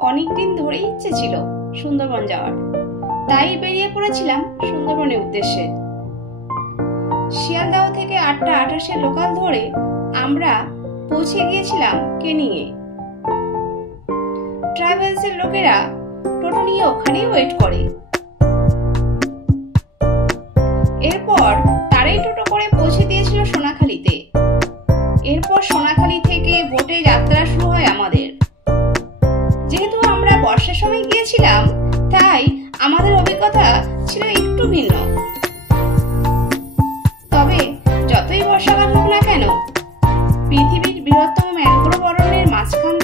অনেকদিন ধরেই ইচ্ছে ছিল সুন্দরবন যাওয়ার, তাই বেরিয়ে পড়েছিলাম সুন্দরবনের উদ্দেশ্যে। শিয়ালদহ থেকে 8:28 লোকাল ধরে আমরা পৌঁছে গিয়েছিলাম ক্যানিংয়ে। ট্রাভেলসের লোকেরা টোটো নিয়ে ওখানেই ওয়েট করে। এরপর তারাই টোটো করে পৌঁছে দিয়েছিল সোনাখালীতে। এরপর সোনাখালী থেকে বোটে যাত্রা শুরু হয় আমাদের। যেহেতু আমরা বর্ষার সময় গিয়েছিলাম, তাই আমাদের অভিজ্ঞতা ছিল একটু ভিন্ন। তবে যতই বর্ষাকাল হোক না কেন, পৃথিবীর বৃহত্তম ম্যানগ্রোভ অরণ্যের মাঝখান